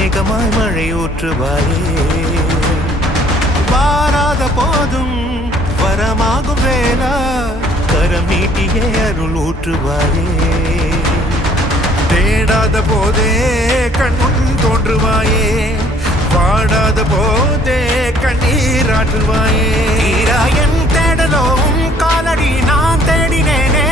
மேகமாய் மழை ஊற்றுவாயே. வாராத போதும் வரமாகும் வேளா கரம் நீட்டியே அருள் ஊற்றுவாயே. தேடாத போதே கண்முன் தோன்றுவாயே, வாடாத போதே கண்ணீராற்றுவாயே. தீராயன் தேடலும் காலடி நான் தேடினேனே,